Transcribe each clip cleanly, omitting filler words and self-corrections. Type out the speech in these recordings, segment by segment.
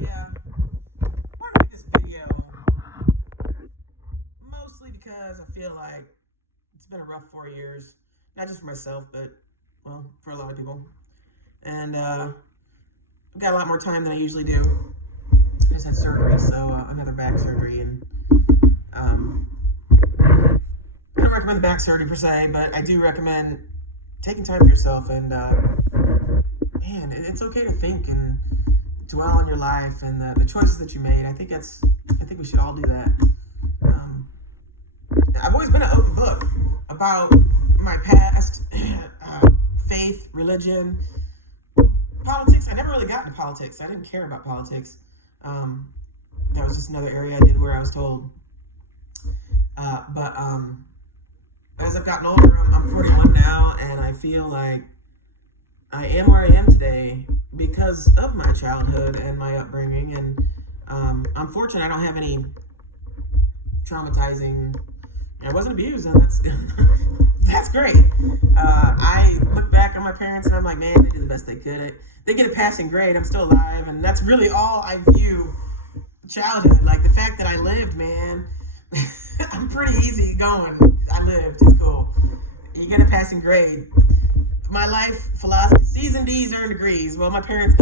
wanted to make this video mostly because I feel like it's been a rough 4 years, not just for myself, but, well, for a lot of people. And I've got a lot more time than I usually do. I just had surgery, so another back surgery, and I don't recommend back surgery per se, but I do recommend taking time for yourself. And man, it's okay to think and dwell on your life and the choices that you made. I think we should all do that. I've always been an open book about my past, faith, religion, politics. I never really got into politics. I didn't care about politics. That was just another area I did where I was told. But as I've gotten older, I'm 41 now, and I feel like I am where I am today because of my childhood and my upbringing. And I'm fortunate I don't have any traumatizing. I wasn't abused, and that's that's great. I look back on my parents, and I'm like, man, they did the best they could. They get a passing grade. I'm still alive, and that's really all I view childhood. Like the fact that I lived, man. I'm pretty easy going. I lived. It's cool. You get a passing grade. My life philosophy: C's and D's earn degrees. Well, my parents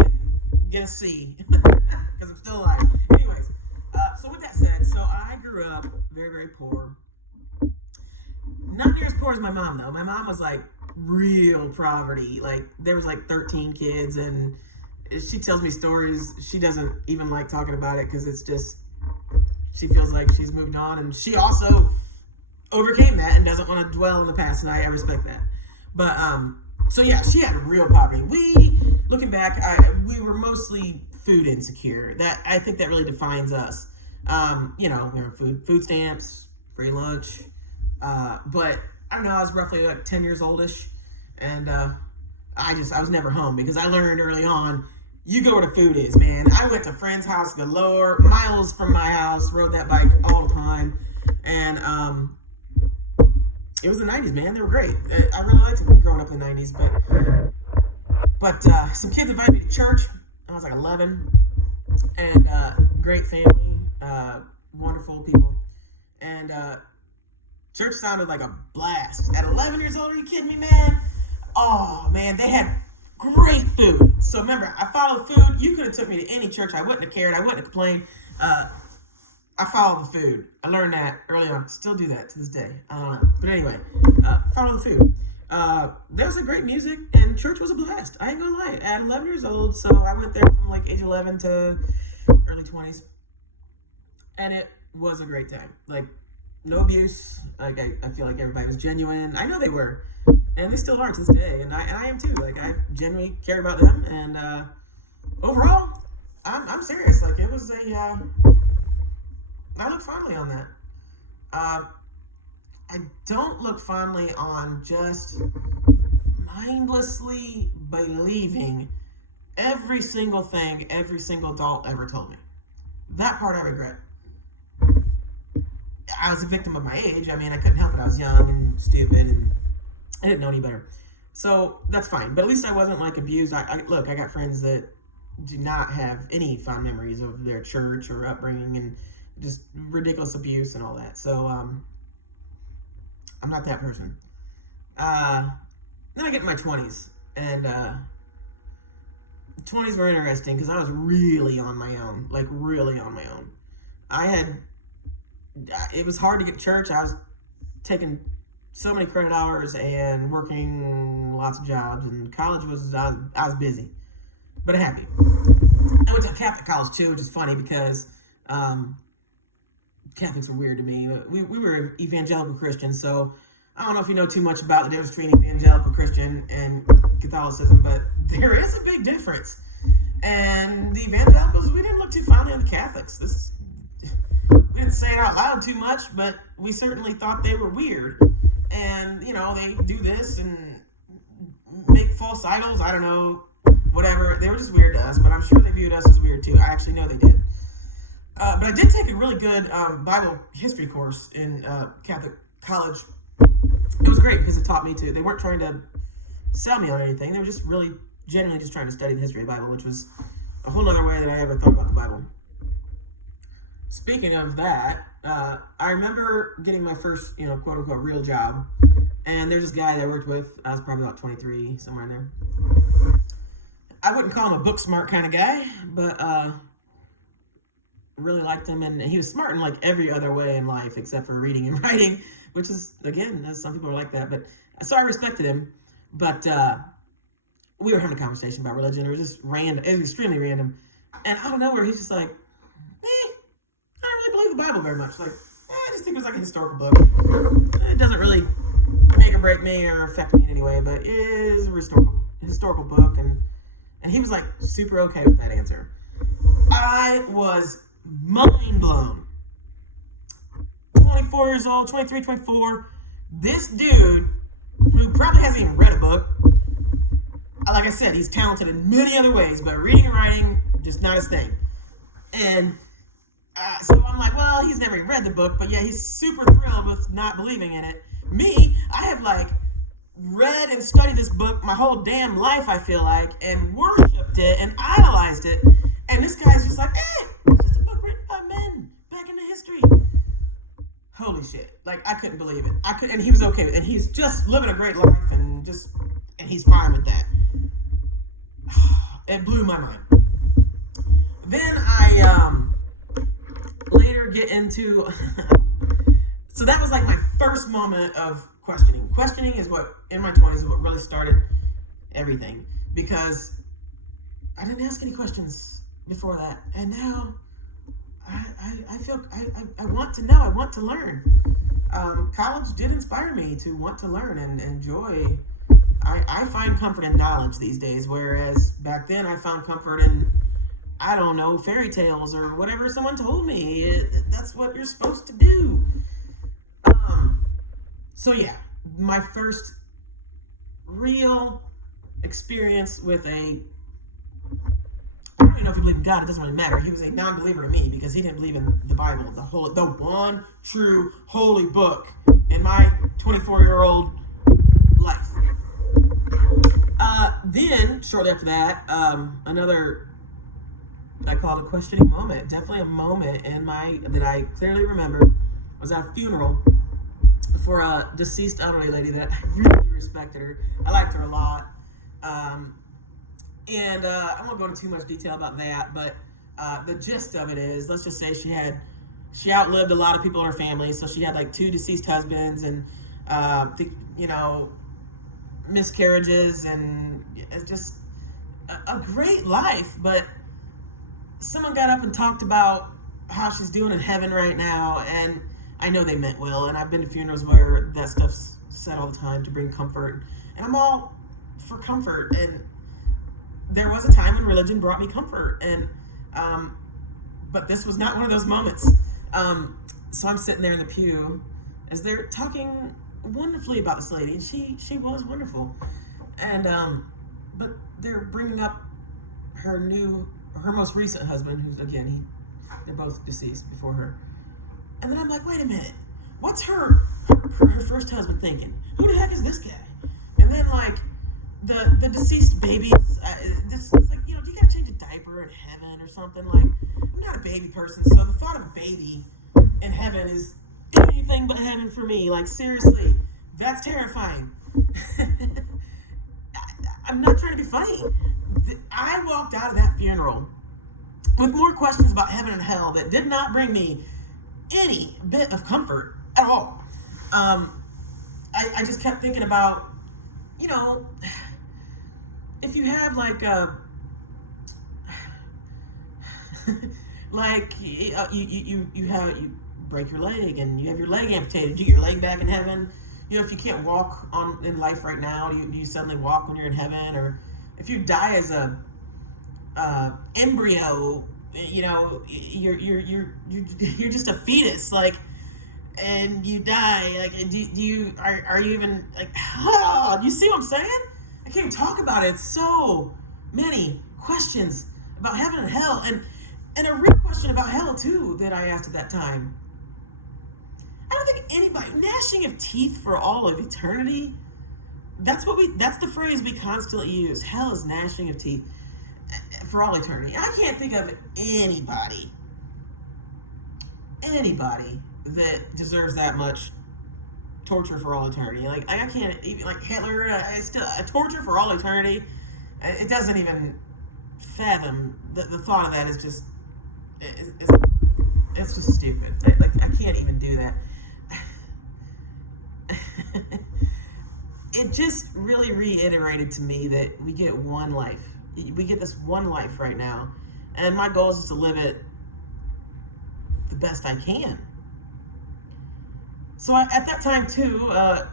get a C because I'm still alive. Anyways, so with that said, so I grew up very, very poor. Not near as poor as my mom, though. My mom was like real poverty. Like there was like 13 kids, and she tells me stories. She doesn't even like talking about it because it's just she feels like she's moved on, and she also overcame that and doesn't want to dwell in the past, and I respect that. But so yeah, she had real poverty. Looking back, we were mostly food insecure. That I think that really defines us. We were food stamps, free lunch. But I don't know, I was roughly like 10 years oldish, and I was never home because I learned early on, you go where the food is, man. I went to friends' house galore, miles from my house, rode that bike all the time, and it was the 90s, man. They were great. I really liked growing up in the 90s, but some kids invited me to church. I was like 11, and great family, wonderful people, and church sounded like a blast. At 11 years old, are you kidding me, man? Oh, man, they had great food. So remember, I followed food. You could have took me to any church. I wouldn't have cared. I wouldn't have complained. I followed the food. I learned that early on. Still do that to this day. But anyway, follow the food. There was a great music, and church was a blast. I ain't gonna lie. At 11 years old, so I went there from like age 11 to early 20s. And it was a great time. Like, no abuse. Like I feel like everybody was genuine. I know they were, and they still are to this day. And I am too. Like I genuinely care about them. And overall, I'm serious. Like it was I look fondly on that. I don't look fondly on just mindlessly believing every single thing every single adult ever told me. That part I regret. I was a victim of my age. I mean, I couldn't help it. I was young and stupid, and I didn't know any better. So that's fine. But at least I wasn't like abused. I got friends that do not have any fond memories of their church or upbringing and just ridiculous abuse and all that. So I'm not that person. Then I get in my 20s, and 20s were interesting because I was really on my own, like really on my own. It was hard to get to church. I was taking so many credit hours and working lots of jobs, and college I was busy, but happy. I went to a Catholic college too, which is funny because Catholics were weird to me. We were evangelical Christians, so I don't know if you know too much about the difference between evangelical Christian and Catholicism, but there is a big difference. And the evangelicals, we didn't look too fondly on the Catholics. We didn't say it out loud too much, but we certainly thought they were weird. And, they do this and make false idols. I don't know, whatever. They were just weird to us, but I'm sure they viewed us as weird too. I actually know they did. But I did take a really good Bible history course in Catholic college. It was great because it taught me to. They weren't trying to sell me on anything. They were just really genuinely just trying to study the history of the Bible, which was a whole other way than I ever thought about the Bible. Speaking of that, I remember getting my first, quote unquote, real job. And there's this guy that I worked with. I was probably about 23, somewhere in there. I wouldn't call him a book smart kind of guy, but really liked him. And he was smart in like every other way in life except for reading and writing, which is, again, some people are like that. But so I respected him. But we were having a conversation about religion. It was just random. It was extremely random. And out of nowhere, he's just like, I don't really believe the Bible very much. Like, I just think it was like a historical book. It doesn't really make or break me or affect me in any way, but it is a historical book. And he was like super okay with that answer. I was mind blown. 24 years old, 23, 24. This dude, who probably hasn't even read a book, like I said, he's talented in many other ways, but reading and writing, just not his thing. And so I'm like, well, he's never read the book, but yeah, he's super thrilled with not believing in it. Me, I have like read and studied this book my whole damn life, I feel like, and worshipped it and idolized it. And this guy's just like, it's just a book written by men back into history. Holy shit. Like, I couldn't believe it. And he was okay with it. And he's just living a great life and he's fine with that. It blew my mind. Then I later get into so that was like my first moment of questioning. Questioning is what, in my 20s, is what really started everything. Because I didn't ask any questions before that. And now I feel I want to know. I want to learn. College did inspire me to want to learn and enjoy. I find comfort in knowledge these days, whereas back then I found comfort in, I don't know, fairy tales or whatever someone told me. That's what you're supposed to do. So yeah, my first real experience with I don't even know if he believed in God. It doesn't really matter. He was a non-believer to me because he didn't believe in the Bible, the one true holy book in my 24-year-old life. Then shortly after that, another, I call it a questioning moment. Definitely a moment that I clearly remember was at a funeral for a deceased elderly lady that I really respected her. I liked her a lot. And I won't go into too much detail about that, but the gist of it is, let's just say she outlived a lot of people in her family, so she had like 2 deceased husbands and, miscarriages, and it's just a great life. But someone got up and talked about how she's doing in heaven right now, and I know they meant well, and I've been to funerals where that stuff's said all the time to bring comfort, and I'm all for comfort. And there was a time when religion brought me comfort, and but this was not one of those moments. So I'm sitting there in the pew as they're talking wonderfully about this lady, and she was wonderful, and but they're bringing up her most recent husband, who's, again, they're both deceased before her. And then I'm like, wait a minute, what's her first husband thinking? Who the heck is this guy? And then like the deceased babies, it's like, do you gotta change a diaper in heaven or something? Like, I'm not a baby person, so the thought of a baby in heaven is anything but heaven for me. Like, seriously, that's terrifying. I'm not trying to be funny. I walked out of that funeral with more questions about heaven and hell that did not bring me any bit of comfort at all. I just kept thinking about, if you have like a you break your leg and you have your leg amputated, do you get your leg back in heaven? If you can't walk in life right now, do you suddenly walk when you're in heaven? Or if you die as a embryo, you're just a fetus, like, and you die, like, are you even like, do you see what I'm saying? I can't even talk about it. It's so many questions about heaven and hell, and a real question about hell too that I asked at that time. I don't think anybody, gnashing of teeth for all of eternity. That's the phrase we constantly use. Hell is gnashing of teeth. for all eternity. I can't think of anybody that deserves that much torture for all eternity. Like I can't even, like Hitler. Still torture for all eternity. It doesn't even fathom the thought of that is just it's just stupid. Like I can't even do that. It just really reiterated to me that we get one life. We get this one life right now, and my goal is to live it the best I can. So at that time too, I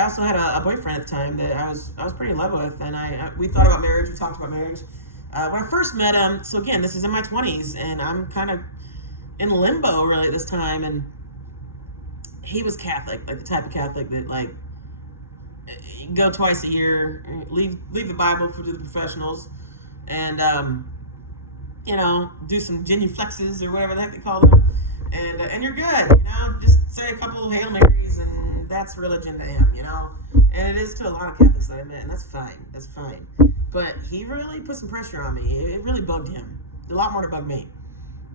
also had a boyfriend at the time that I was pretty in love with, and we thought about marriage. We talked about marriage. When I first met him, so again, this is in my 20s, and I'm kind of in limbo really at this time, and he was Catholic, like the type of Catholic that like go twice a year, leave the Bible for the professionals, and do some genuflexes or whatever the heck they call them, and you're good, just say a couple of Hail Marys, and that's religion to him, and it is to a lot of Catholics that I met, and that's fine, but he really put some pressure on me. It really bugged him, a lot more to bug me.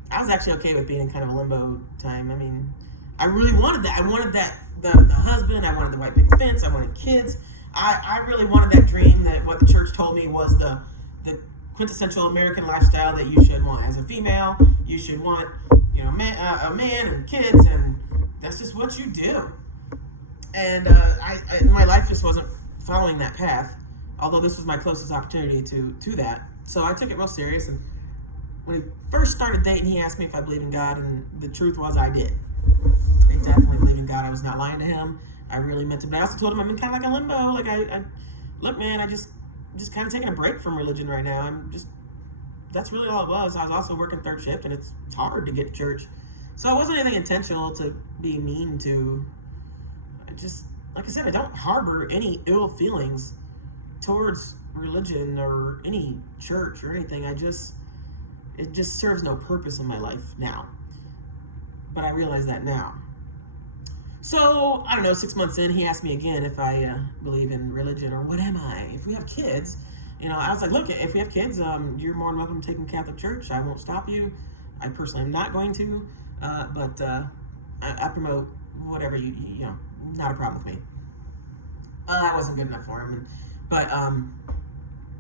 I was actually okay with being in kind of a limbo time. I mean, I really wanted that. I wanted that, the husband, I wanted the white picket fence, I wanted kids. I really wanted that dream that what the church told me was the quintessential American lifestyle that you should want. As a female, you should want, a man and kids, and that's just what you do. And my life just wasn't following that path, although this was my closest opportunity to that. So I took it real serious, and when we first started dating, he asked me if I believe in God, and the truth was I did. I definitely believe in God. I was not lying to him. I really meant it. But I also told him I'm in kind of like a limbo. Like I look, man, I just kind of taking a break from religion right now. That's really all it was. I was also working third shift, and it's hard to get to church. So it wasn't anything intentional to be mean to. Like I said, I don't harbor any ill feelings towards religion or any church or anything. It just serves no purpose in my life now. But I realize that now. So, I don't know, 6 months in, he asked me again if I believe in religion, or what am I? If we have kids, I was like, look, if we have kids, you're more than welcome to take them to Catholic Church. I won't stop you. I personally am not going to, but I promote whatever not a problem with me. That wasn't good enough for him. But,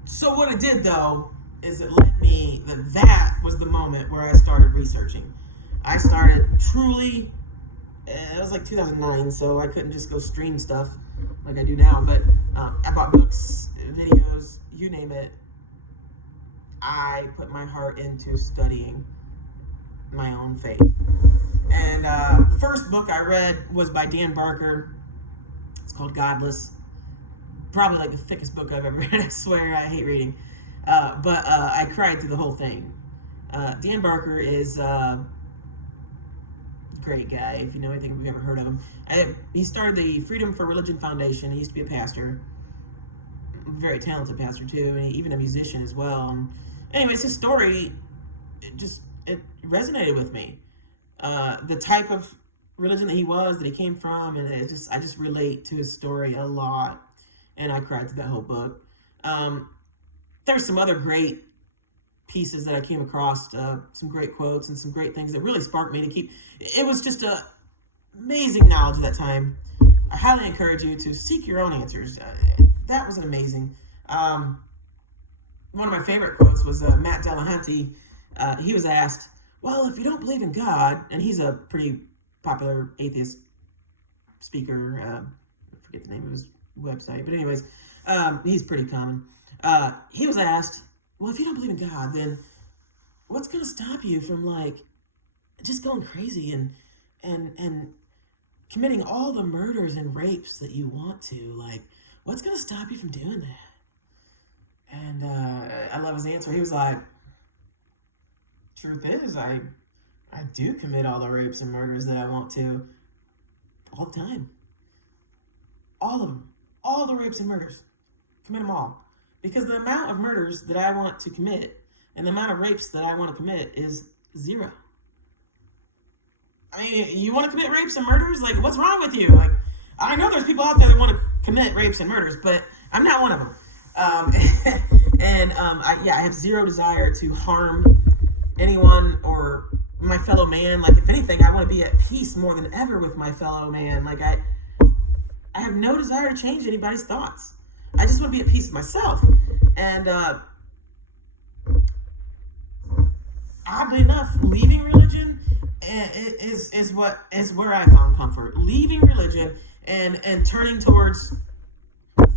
so what it did, though, is it led me, that was the moment where I started researching. I started truly, it was like 2009, so I couldn't just go stream stuff like I do now, but I bought books, videos, you name it. I put my heart into studying my own faith. And the first book I read was by Dan Barker. It's called Godless. Probably like the thickest book I've ever read. I swear, I hate reading. But I cried through the whole thing. Dan Barker is great guy, if you know anything, if you've ever heard of him. He started the Freedom for Religion Foundation. He used to be a pastor, very talented pastor too, and even a musician as well. And anyways, his story, it resonated with me. The type of religion that he came from, and I just relate to his story a lot, and I cried through that whole book. There's some other great pieces that I came across, some great quotes and some great things that really sparked me to keep. It was just amazing knowledge at that time. I highly encourage you to seek your own answers. That was amazing. One of my favorite quotes was Matt Dillahunty. He was asked, well, if you don't believe in God, and he's a pretty popular atheist speaker, I forget the name of his website, but anyways, he's pretty common. He was asked, well, if you don't believe in God, then what's going to stop you from, just going crazy and committing all the murders and rapes that you want to? What's going to stop you from doing that? And I love his answer. He was like, truth is, I do commit all the rapes and murders that I want to all the time. All of them. All the rapes and murders. Commit them all. Because the amount of murders that I want to commit and the amount of rapes that I want to commit is zero. I mean, you want to commit rapes and murders? What's wrong with you? I know there's people out there that want to commit rapes and murders, but I'm not one of them. And I have zero desire to harm anyone or my fellow man. Like, if anything, I want to be at peace more than ever with my fellow man. Like, I have no desire to change anybody's thoughts. I just want to be at peace with myself. And oddly enough, leaving religion is where I found comfort. Leaving religion and turning towards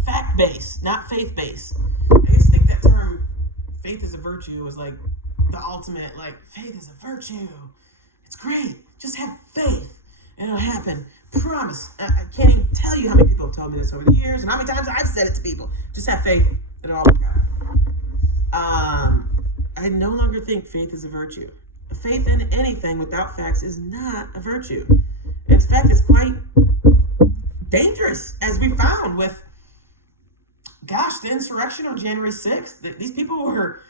fact-based, not faith-based. I used to think that term, faith is a virtue, was like the ultimate, like, faith is a virtue. It's great. Just have faith and it'll happen. Promise. I can't even tell you how many people have told me this over the years and how many times I've said it to people. Just have faith and it'll all work out. I no longer think faith is a virtue. Faith in anything without facts is not a virtue. In fact, it's quite dangerous, as we found with, the insurrection on January 6th. These people were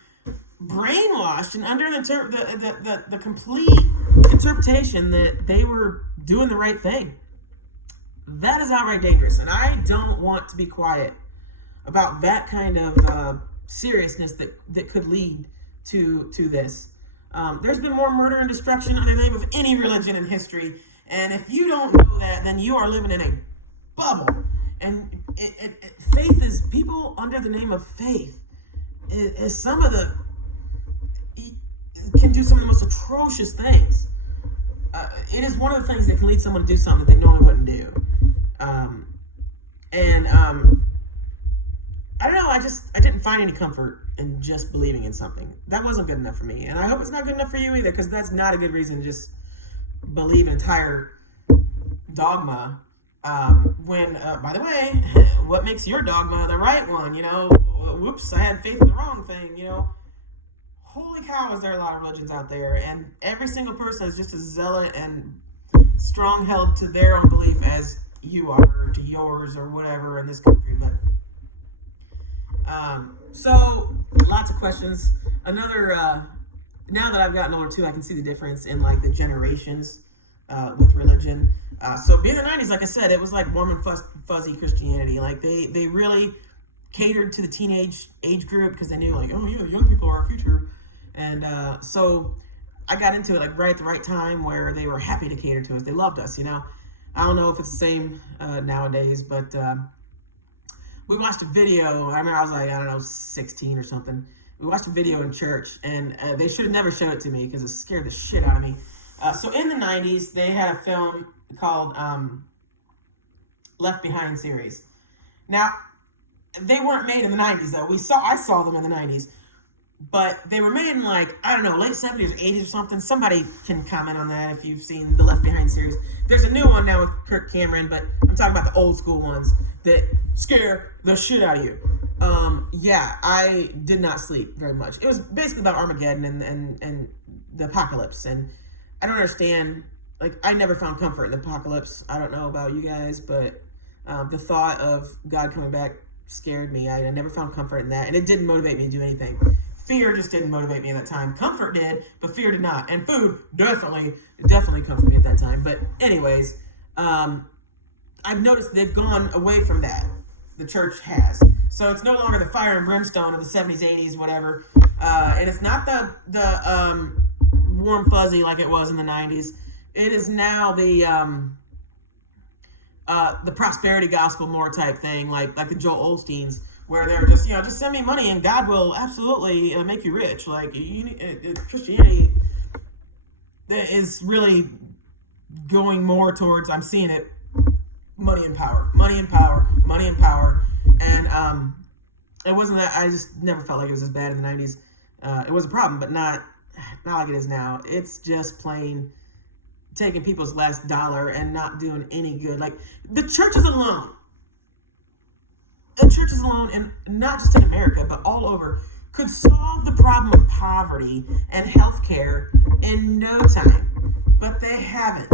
brainwashed and under the complete interpretation that they were doing the right thing. That is outright dangerous, and I don't want to be quiet about that kind of seriousness that could lead to this. There's been more murder and destruction under the name of any religion in history, and if you don't know that, then you are living in a bubble. And faith is, people under the name of faith is can do some of the most atrocious things. It is one of the things that can lead someone to do something that they normally wouldn't do. I don't know, I didn't find any comfort in just believing in something. That wasn't good enough for me, and I hope it's not good enough for you either, because that's not a good reason to just believe an entire dogma. When, by the way, what makes your dogma the right one? Whoops, I had faith in the wrong thing, Holy cow, is there a lot of religions out there, and every single person is just as zealot and strong-held to their own belief as you are, or to yours, or whatever in this country. But so lots of questions. Another, now that I've gotten older too, I can see the difference in like the generations with religion. So being in the 90s, like I said, it was like warm and fuzzy Christianity. Like they really catered to the teenage age group because they knew, like, oh yeah, young people are our future. And so I got into it like right at the right time where they were happy to cater to us. They loved us, I don't know if it's the same nowadays, but we watched a video. I remember I was like, I don't know, 16 or something. We watched a video in church, and they should have never showed it to me because it scared the shit out of me. So in the 90s, they had a film called Left Behind series. Now, they weren't made in the 90s, though. I saw them in the 90s. But they were made in, like, I don't know, late 70s or 80s or something. Somebody can comment on that if you've seen the Left Behind series. There's a new one now with Kirk Cameron, but I'm talking about the old school ones that scare the shit out of you. Yeah, I did not sleep very much. It was basically about Armageddon and the apocalypse. And I don't understand, like, I never found comfort in the apocalypse. I don't know about you guys, but the thought of God coming back scared me. I never found comfort in that, and it didn't motivate me to do anything. Fear just didn't motivate me at that time. Comfort did, but fear did not. And food definitely comforted me at that time. But anyways, I've noticed they've gone away from that. The church has. So it's no longer the fire and brimstone of the 70s, 80s, whatever. And it's not the warm fuzzy like it was in the 90s. It is now the prosperity gospel more type thing, like the Joel Osteens, where they're just, just send me money and God will absolutely make you rich. Like, Christianity is really going more towards, I'm seeing it, money and power. And it wasn't that, I just never felt like it was as bad in the 90s. It was a problem, but not like it is now. It's just plain taking people's last dollar and not doing any good. Like, the church is alone. The church is alone, and not just in America, but all over, could solve the problem of poverty and healthcare in no time. But they haven't.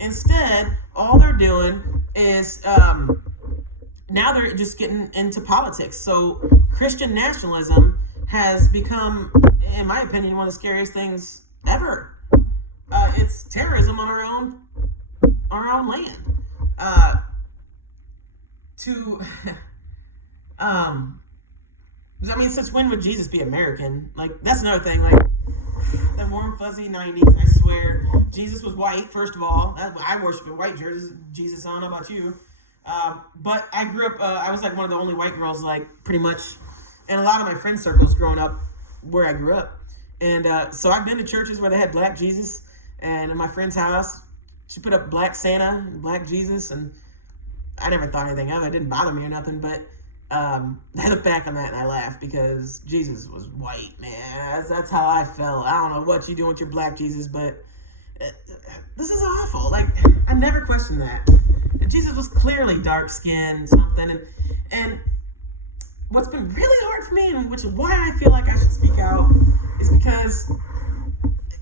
Instead, all they're doing is, now they're just getting into politics. So Christian nationalism has become, in my opinion, one of the scariest things ever. It's terrorism on our own land. I mean, since when would Jesus be American? Like, that's another thing. Like, that warm, fuzzy 90s, I swear. Jesus was white, first of all. I worship in white Jesus. I don't know about you. But I grew up, I was like one of the only white girls, like, pretty much, in a lot of my friend circles growing up where I grew up. And so I've been to churches where they had black Jesus. And in my friend's house, she put up black Santa and black Jesus. And I never thought anything of it. It didn't bother me or nothing. But I look back on that and I laugh because Jesus was white, man. That's how I felt. I don't know what you do with your black Jesus, but this is awful. Like, I never questioned that. Jesus was clearly dark skinned, something. And what's been really hard for me, and which is why I feel like I should speak out, is because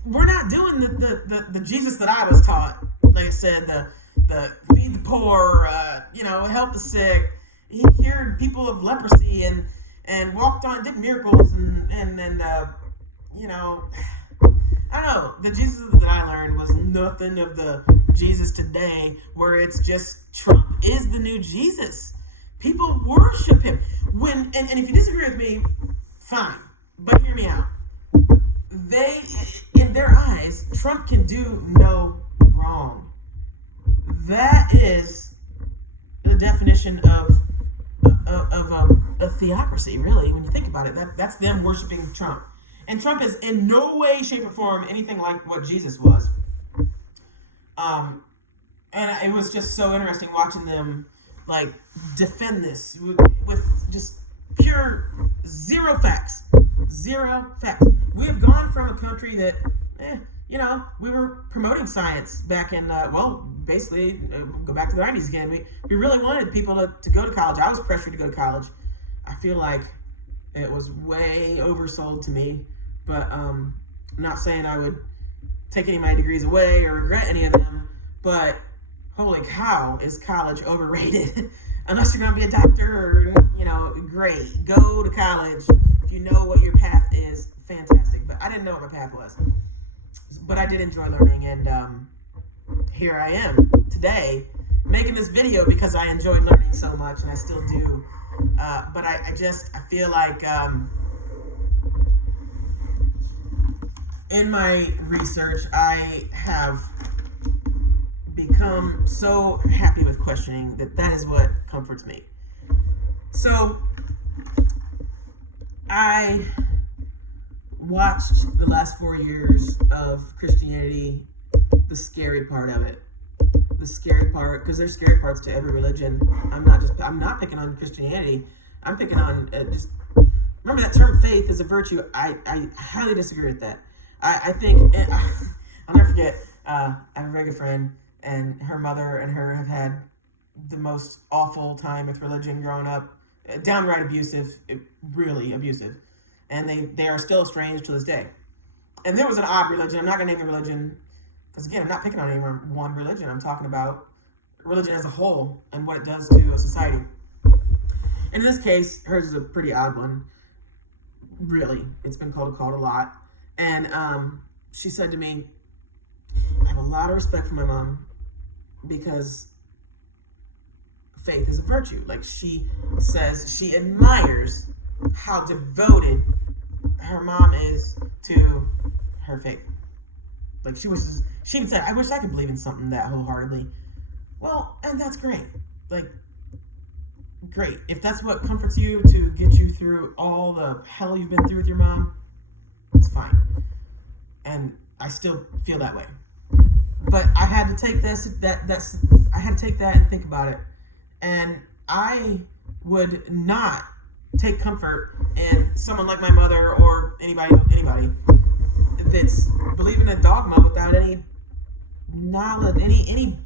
we're not doing the Jesus that I was taught. Like I said, the feed the poor, help the sick. He cured people of leprosy and walked on, did miracles, and I don't know. The Jesus that I learned was nothing of the Jesus today, where it's just Trump is the new Jesus. People worship him. And if you disagree with me, fine. But hear me out. They, in their eyes, Trump can do no wrong. That is the definition of a theocracy, really, when you think about it. That's them worshiping Trump. And Trump is in no way, shape, or form anything like what Jesus was. And it was just so interesting watching them, like, defend this with just pure zero facts. Zero facts. We have gone from a country that, we were promoting science back in, basically, go back to the 90s again. We really wanted people to go to college. I was pressured to go to college. I feel like it was way oversold to me. But I'm not saying I would take any of my degrees away or regret any of them. But holy cow, is college overrated? Unless you're going to be a doctor or, great. Go to college. If you know what your path is, fantastic. But I didn't know what my path was. But I did enjoy learning, and here I am today making this video because I enjoyed learning so much, and I still do. But I feel like in my research, I have become so happy with questioning that is what comforts me. So I watched the last 4 years of Christianity, the scary part of it. The scary part, because there's scary parts to every religion. I'm not picking on Christianity. I'm picking on just, remember that term faith is a virtue. I highly disagree with that. I think, I'll never forget, I have a very good friend, and her mother and her have had the most awful time with religion growing up. Downright abusive, really abusive. And they are still estranged to this day. And there was an odd religion. I'm not going to name the religion, because again, I'm not picking on any one religion. I'm talking about religion as a whole and what it does to a society. And in this case, hers is a pretty odd one. Really, it's been called a lot. And she said to me, I have a lot of respect for my mom because faith is a virtue. Like, she says she admires how devoted her mom is to her faith. Like, she even said, I wish I could believe in something that wholeheartedly. Well, and that's great. Like, great. If that's what comforts you to get you through all the hell you've been through with your mom, it's fine. And I still feel that way. But I had to take I had to take that and think about it. And I would not take comfort in someone like my mother or anybody that's believing in dogma without any knowledge, any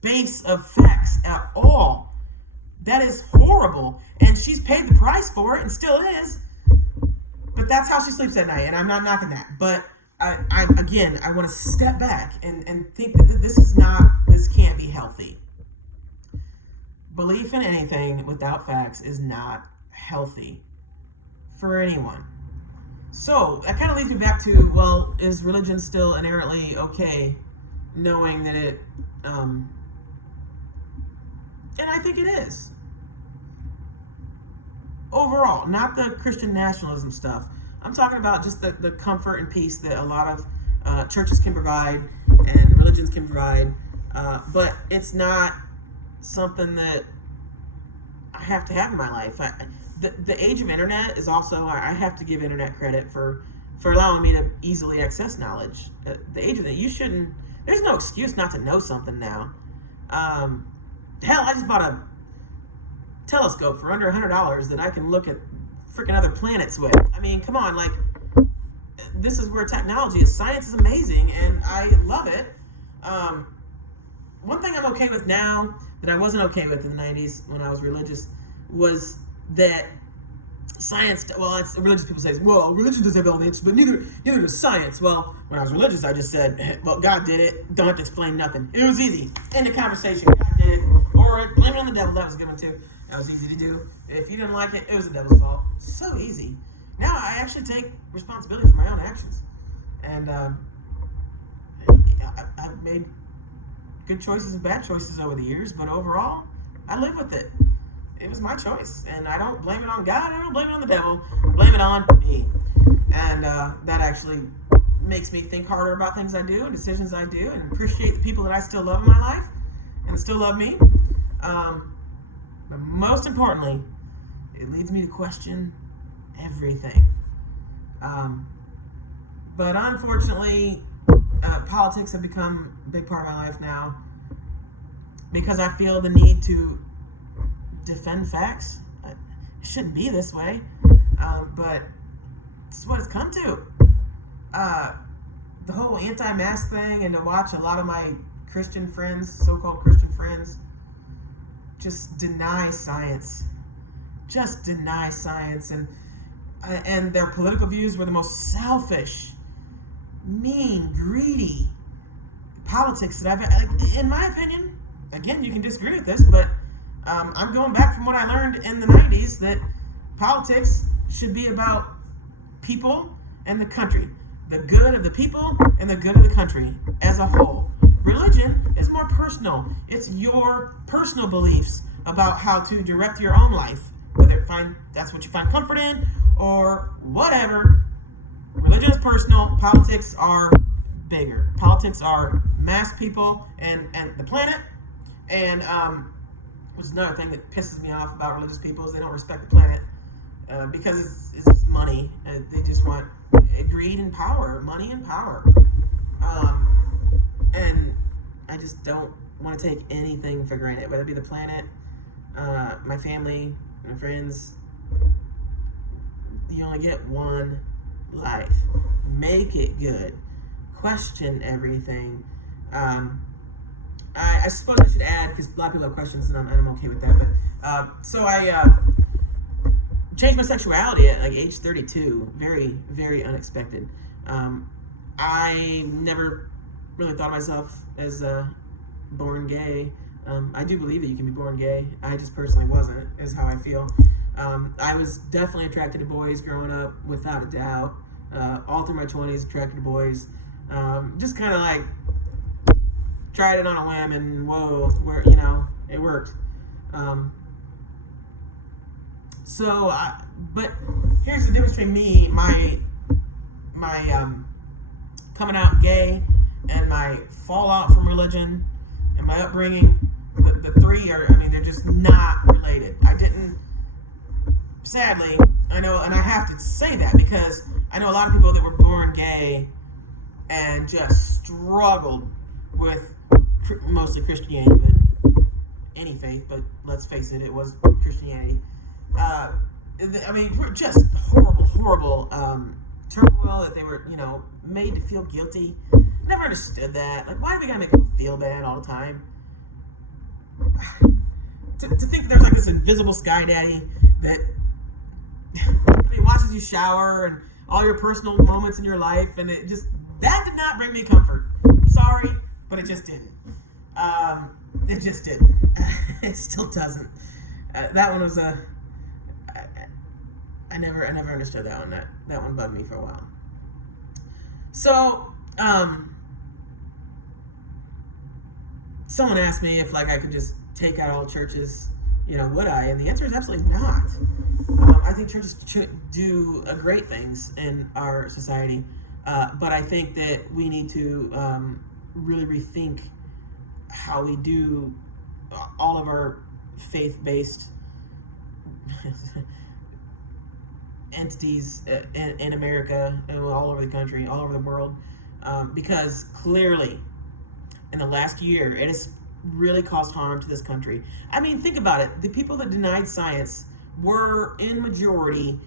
base of facts at all. That is horrible. And she's paid the price for it and still is. But that's how she sleeps at night, and I'm not knocking that. But I want to step back and think that this can't be healthy. Belief in anything without facts is not healthy for anyone. So that kind of leads me back to, well, is religion still inherently okay, knowing that it, and I think it is. overall, not the Christian nationalism stuff. I'm talking about just the comfort and peace that a lot of churches can provide and religions can provide, but it's not something that I have to have in my life. The age of internet is also, I have to give internet credit for allowing me to easily access knowledge. The age of it, there's no excuse not to know something now. Hell, I just bought a telescope for under $100 that I can look at freaking other planets with. I mean, come on, like, this is where technology is. Science is amazing, and I love it. One thing I'm okay with now that I wasn't okay with in the 90s when I was religious was that science, religious people say, well, religion doesn't have all the answers, but neither does science. Well, when I was religious, I just said, well, God did it. Don't have to explain nothing. It was easy. End of conversation. God did it. Or blame it on the devil. That was given too. That was easy to do. If you didn't like it, it was the devil's fault. So easy. Now I actually take responsibility for my own actions. And I've made good choices and bad choices over the years, but overall, I live with it. It was my choice, and I don't blame it on God. I don't blame it on the devil. I blame it on me. And that actually makes me think harder about things I do and decisions I do, and appreciate the people that I still love in my life and still love me. But most importantly, it leads me to question everything. But unfortunately, politics have become a big part of my life now because I feel the need to defend facts. It shouldn't be this way, but this is what it's come to. The whole anti-mask thing, and to watch a lot of my Christian friends, so-called Christian friends, just deny science. Just deny science, and their political views were the most selfish, mean, greedy politics that I've, in my opinion. Again, you can disagree with this, but I'm going back from what I learned in the 90s, that politics should be about people and the country. The good of the people and the good of the country as a whole. Religion is more personal. It's your personal beliefs about how to direct your own life, whether that's what you find comfort in or whatever. Religion is personal. Politics are bigger. Politics are mass people and the planet. And which is another thing that pisses me off about religious people is they don't respect the planet because it's just money. They just want greed and power, money and power. And I just don't want to take anything for granted, whether it be the planet, my family, my friends. You only get one life. Make it good. Question everything. I suppose I should add, because a lot of people have questions, and I'm okay with that. But so I changed my sexuality at like age 32. Very, very unexpected. I never really thought of myself as born gay. I do believe that you can be born gay. I just personally wasn't, is how I feel. I was definitely attracted to boys growing up, without a doubt. All through my 20s, attracted to boys. Just kind of like tried it on a whim, and it worked. But here's the difference between me, my coming out gay, and my fallout from religion, and my upbringing. The three are, they're just not related. Sadly, I know, and I have to say that because I know a lot of people that were born gay and just struggled with mostly Christianity, but any faith, but let's face it, it was Christianity. Just horrible turmoil that they were, made to feel guilty. Never understood that. Like, why do we gotta make people feel bad all the time? To think that there's like this invisible sky daddy that watches you shower and all your personal moments in your life, and that did not bring me comfort. Sorry, but it just didn't. It just didn't. It still doesn't. That one was I never understood that one. That one bugged me for a while. So, someone asked me if I could just take out all churches, would I? And the answer is absolutely not. I think churches do great things in our society, but I think that we need to really rethink how we do all of our faith-based entities in America and all over the country, all over the world, because clearly in the last year it has really caused harm to this country. I mean, think about it. The people that denied science were in majority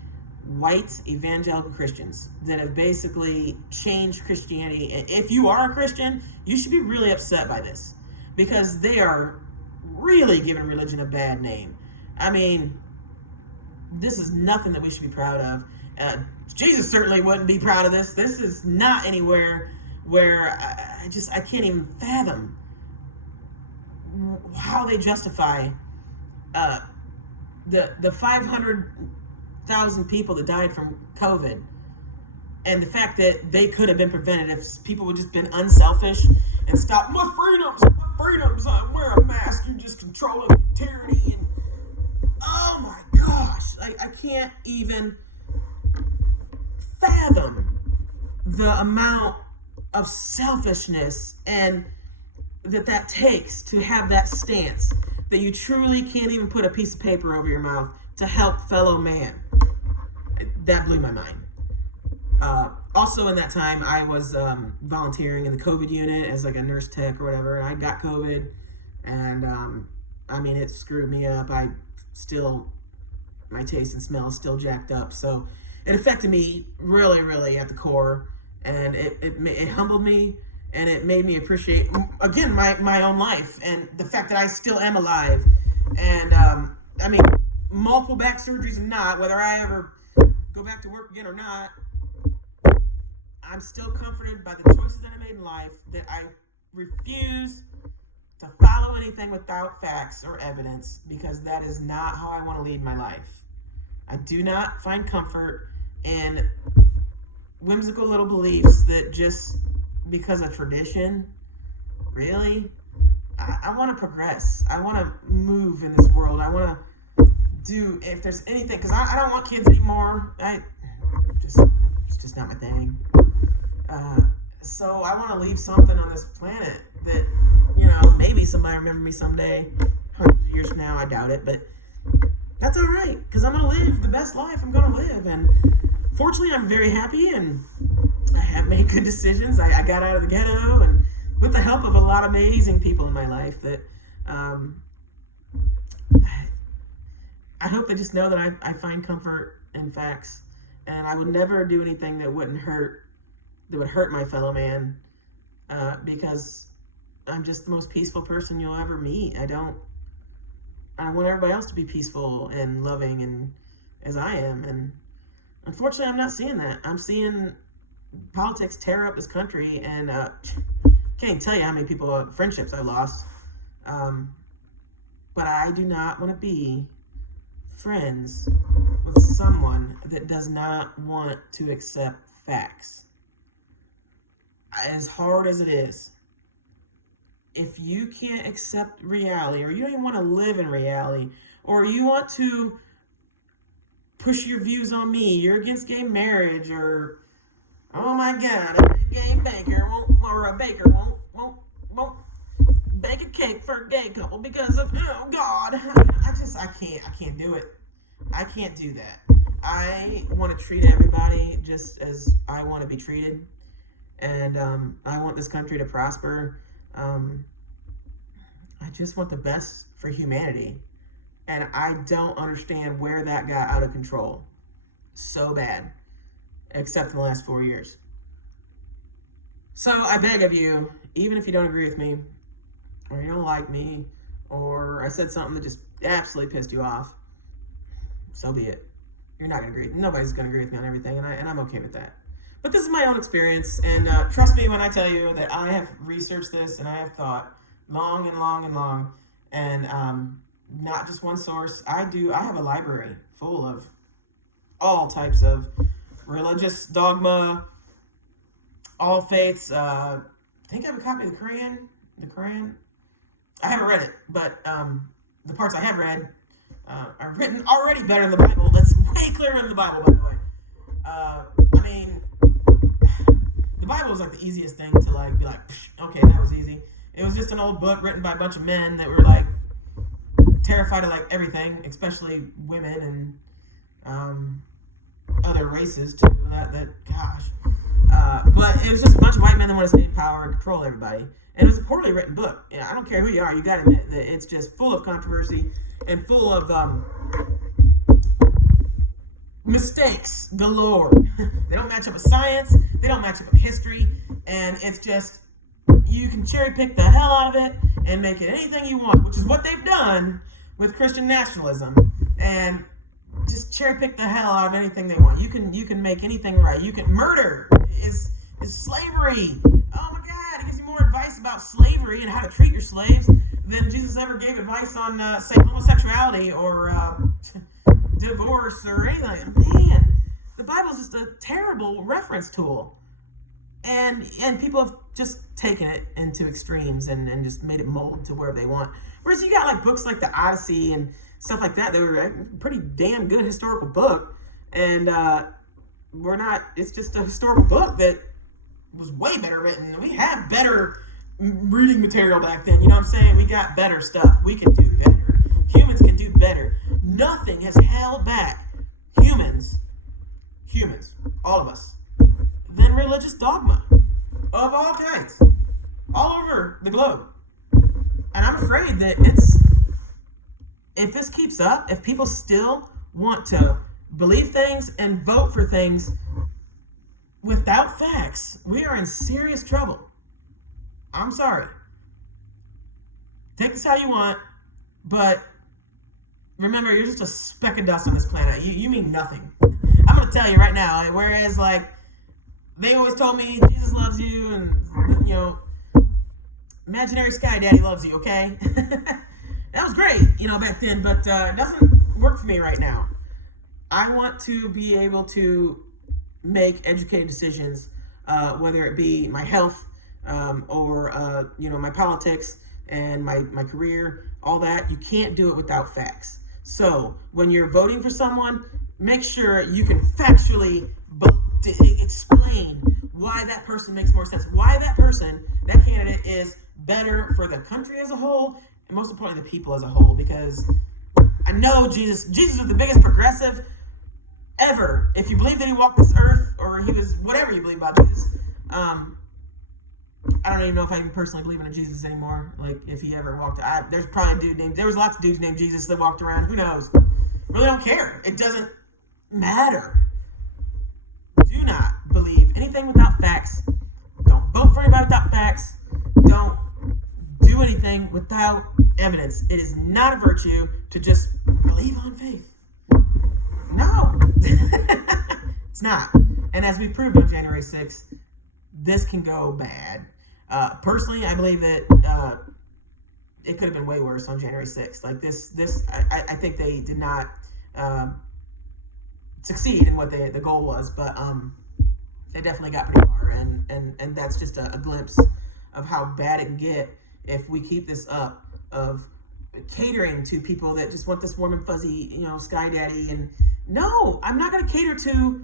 white evangelical Christians that have basically changed Christianity. If you are a Christian, you should be really upset by this, because they are really giving religion a bad name. I mean, this is nothing that we should be proud of. Jesus certainly wouldn't be proud of this. This is not anywhere where I can't even fathom how they justify the 500,000 people that died from COVID, and the fact that they could have been prevented if people would just been unselfish and stop my freedoms. I wear a mask. You're just controlling tyranny. And oh my gosh, I can't even fathom the amount of selfishness and that takes to have that stance, that you truly can't even put a piece of paper over your mouth to help fellow man. That blew my mind. Also in that time, I was volunteering in the COVID unit as like a nurse tech or whatever, and I got COVID, and I mean, it screwed me up. My taste and smell is still jacked up, so it affected me really, really at the core, and it humbled me, and it made me appreciate, again, my own life, and the fact that I still am alive, and I mean, multiple back surgeries or not, whether I ever go back to work again or not, I'm still comforted by the choices that I made in life, that I refuse to follow anything without facts or evidence, because that is not how I want to lead my life. I do not find comfort in whimsical little beliefs that just because of tradition, really? I want to progress. I want to move in this world. I want to do, if there's anything, because I don't want kids anymore. It's just not my thing. So I want to leave something on this planet that, maybe somebody remember me someday, hundreds of years from now. I doubt it, but that's all right, because I'm going to live the best life I'm going to live. And fortunately, I'm very happy, and I have made good decisions. I got out of the ghetto, and with the help of a lot of amazing people in my life that I hope they just know that I find comfort in facts, and I would never do anything that would hurt my fellow man, because I'm just the most peaceful person you'll ever meet. I want everybody else to be peaceful and loving and as I am, and unfortunately I'm not seeing that. I'm seeing politics tear up this country, and can't even tell you how many friendships I lost, but I do not want to be friends with someone that does not want to accept facts. As hard as it is, if you can't accept reality, or you don't even want to live in reality, or you want to push your views on me, you're against gay marriage, or oh my God, a gay baker won't bake a cake for a gay couple because of, oh God, I can't do it. I can't do that. I want to treat everybody just as I want to be treated. And I want this country to prosper. I just want the best for humanity. And I don't understand where that got out of control so bad, except in the last 4 years. So I beg of you, even if you don't agree with me, or you don't like me, or I said something that just absolutely pissed you off, so be it. You're not going to agree. Nobody's going to agree with me on everything, and I'm okay with that. But this is my own experience, and trust me when I tell you that I have researched this, and I have thought long, and not just one source. I have a library full of all types of religious dogma, all faiths. I think I have a copy of the Quran. I haven't read it, but the parts I have read, are written already better in the Bible. That's way clearer in the Bible, by the way. I mean, the Bible is like the easiest thing to like be like, okay, that was easy. It was just an old book written by a bunch of men that were like terrified of like everything, especially women and other races too. That gosh. But it was just a bunch of white men that want to stay in power and control everybody. And it was a poorly written book. I don't care who you are, you got to admit that it's just full of controversy and full of mistakes galore. They don't match up with science. They don't match up with history. And it's just, you can cherry pick the hell out of it and make it anything you want, which is what they've done with Christian nationalism. And just cherry pick the hell out of anything they want. You can make anything right. You can murder is slavery. Oh my God, it gives you more advice about slavery and how to treat your slaves than Jesus ever gave advice on, say, homosexuality or divorce or anything. Man, the Bible's just a terrible reference tool. And people have just taken it into extremes and just made it mold to wherever they want. Whereas you got like books like the Odyssey and stuff like that were a pretty damn good historical book. And it's just a historical book that was way better written. We had better reading material back then. You know what I'm saying? We got better stuff. We can do better. Humans can do better. Nothing has held back humans, all of us, than religious dogma of all kinds, all over the globe. And I'm afraid that if this keeps up, if people still want to believe things and vote for things without facts, we are in serious trouble. I'm sorry. Take this how you want, but remember, you're just a speck of dust on this planet. You mean nothing. I'm going to tell you right now, whereas, like, they always told me Jesus loves you and, you know, imaginary sky daddy loves you, okay? That was great, you know, back then, but it doesn't work for me right now. I want to be able to make educated decisions, whether it be my health or, you know, my politics and my career, all that. You can't do it without facts. So when you're voting for someone, make sure you can factually explain why that person makes more sense, why that candidate is better for the country as a whole, and most importantly, the people as a whole, because I know Jesus was the biggest progressive ever. If you believe that he walked this earth, or he was whatever you believe about Jesus, I don't even know if I even personally believe in a Jesus anymore. Like, if he ever walked, there's probably there was lots of dudes named Jesus that walked around. Who knows? Really don't care. It doesn't matter. Do not believe anything without facts. Don't vote for anybody without facts. Don't do anything without evidence. It is not a virtue to just believe on faith. No. It's not. And as we proved on January 6th, this can go bad. Personally, I believe that it could have been way worse on January 6th. Like I think they did not succeed in what the goal was, but they definitely got pretty far, and that's just a glimpse of how bad it can get if we keep this up of catering to people that just want this warm and fuzzy, you know, sky daddy. And no, I'm not going to cater to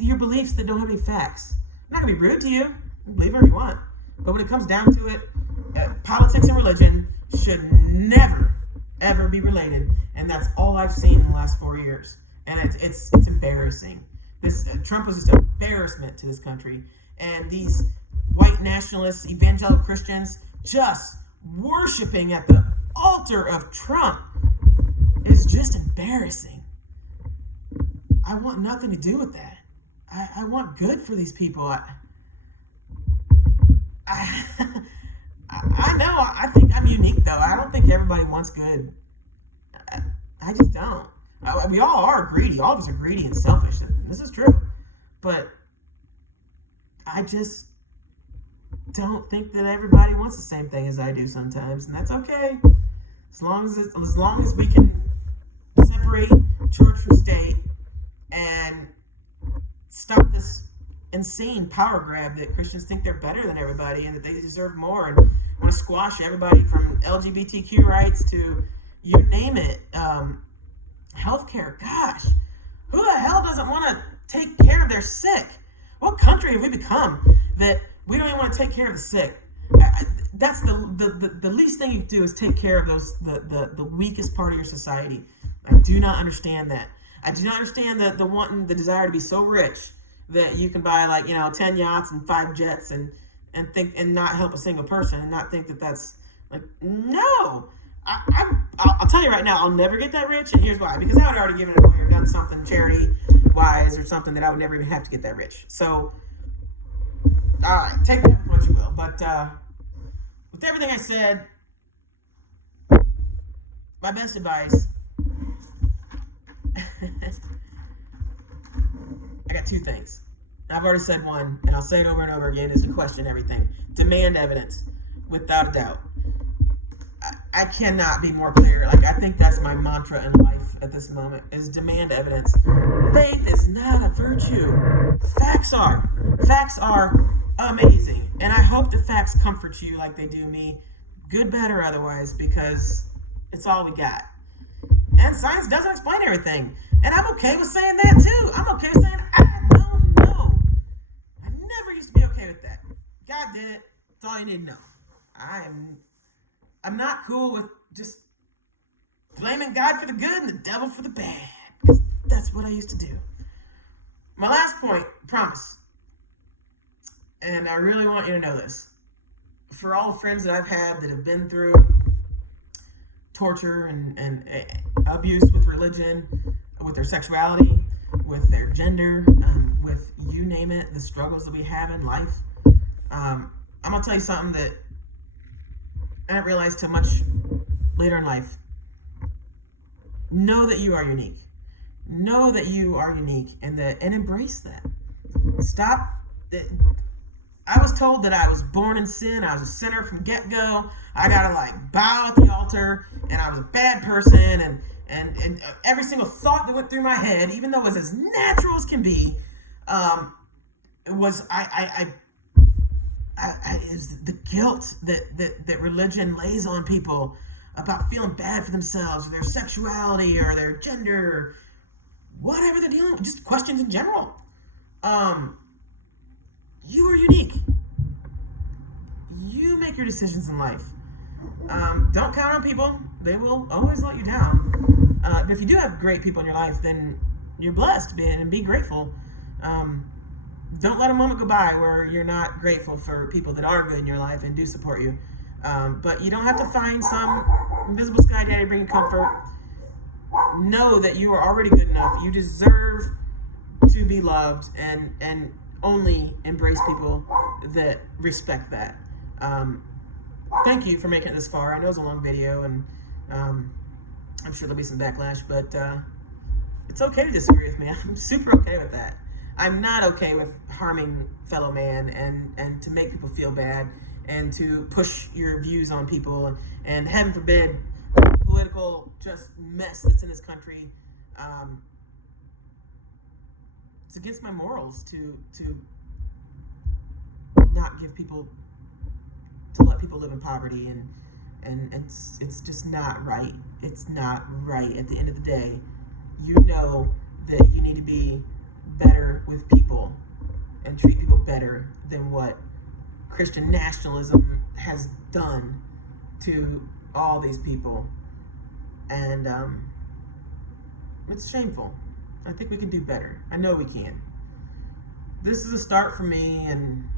your beliefs that don't have any facts. I'm not going to be rude to you. Believe whatever you want. But when it comes down to it, politics and religion should never, ever be related. And that's all I've seen in the last 4 years. And it's embarrassing. Trump was just an embarrassment to this country. And these white nationalists, evangelical Christians, just worshiping at the altar of Trump is just embarrassing. I want nothing to do with that. I want good for these people. I know. I think I'm unique, though. I don't think everybody wants good. I just don't. We all are greedy. All of us are greedy and selfish. This is true. But I just don't think that everybody wants the same thing as I do sometimes, and that's okay. As long as we can separate church from state and stop this insane power grab that Christians think they're better than everybody and that they deserve more and want to squash everybody from LGBTQ rights to you name it. Healthcare, gosh, who the hell doesn't want to take care of their sick? What country have we become that we don't even want to take care of the sick? That's the least thing you do is take care of the weakest part of your society. I do not understand that. I do not understand the desire to be so rich that you can buy 10 yachts and 5 jets and think and not help a single person and not think that that's no. I'll tell you right now, I'll never get that rich, and here's why. Because I would have already given it away or done something charity-wise or something that I would never even have to get that rich. So, all right, take that with what you will. But with everything I said, my best advice, I got 2 things. I've already said one, and I'll say it over and over again, is to question everything. Demand evidence, without a doubt. I cannot be more clear. I think that's my mantra in life at this moment, is demand evidence. Faith is not a virtue. Facts are. Facts are amazing. And I hope the facts comfort you like they do me, good, bad, or otherwise, because it's all we got. And science doesn't explain everything. And I'm okay with saying that too. I'm okay with saying, I don't know. I never used to be okay with that. God did it. That's all you need to know. I'm not cool with just blaming God for the good and the devil for the bad. Because that's what I used to do. My last point, promise. And I really want you to know this. For all the friends that I've had that have been through torture and abuse with religion, with their sexuality, with their gender, with you name it, the struggles that we have in life, I'm going to tell you something that I didn't realize till much later in life. Know that you are unique. Know that you are unique and embrace that. Stop. I was told that I was born in sin. I was a sinner from get-go. I gotta bow at the altar, and I was a bad person, and every single thought that went through my head, even though it was as natural as can be, it was is the guilt that religion lays on people about feeling bad for themselves or their sexuality or their gender or whatever they're dealing with, just questions in general. You are unique. You make your decisions in life. Don't count on people. They will always let you down. But if you do have great people in your life, then you're blessed and be grateful. Don't let a moment go by where you're not grateful for people that are good in your life and do support you. But you don't have to find some invisible sky daddy to bring you comfort. Know that you are already good enough. You deserve to be loved and only embrace people that respect that. Thank you for making it this far. I know it was a long video, and I'm sure there'll be some backlash, but it's okay to disagree with me. I'm super okay with that. I'm not okay with harming fellow man and to make people feel bad and to push your views on people and heaven forbid political just mess that's in this country. It's against my morals to not give people, to let people live in poverty and it's just not right. It's not right. At the end of the day, you know that you need to be better with people and treat people better than what Christian nationalism has done to all these people. And it's shameful. I think we can do better. I know we can. This is a start for me, and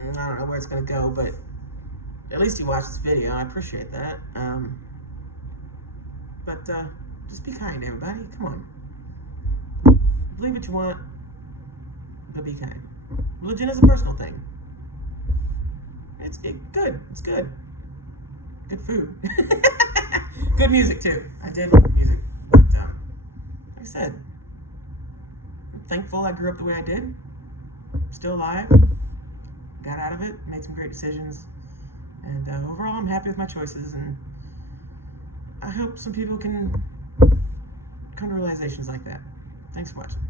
I don't know where it's going to go, but at least you watched this video. I appreciate that. But just be kind, everybody. Come on. Believe what you want, but be kind. Religion is a personal thing. It's good. It's good. Good food. Good music, too. I did love the music. But, like I said, I'm thankful I grew up the way I did. Still alive. Got out of it. Made some great decisions. And overall, I'm happy with my choices. And I hope some people can come to realizations like that. Thanks for watching.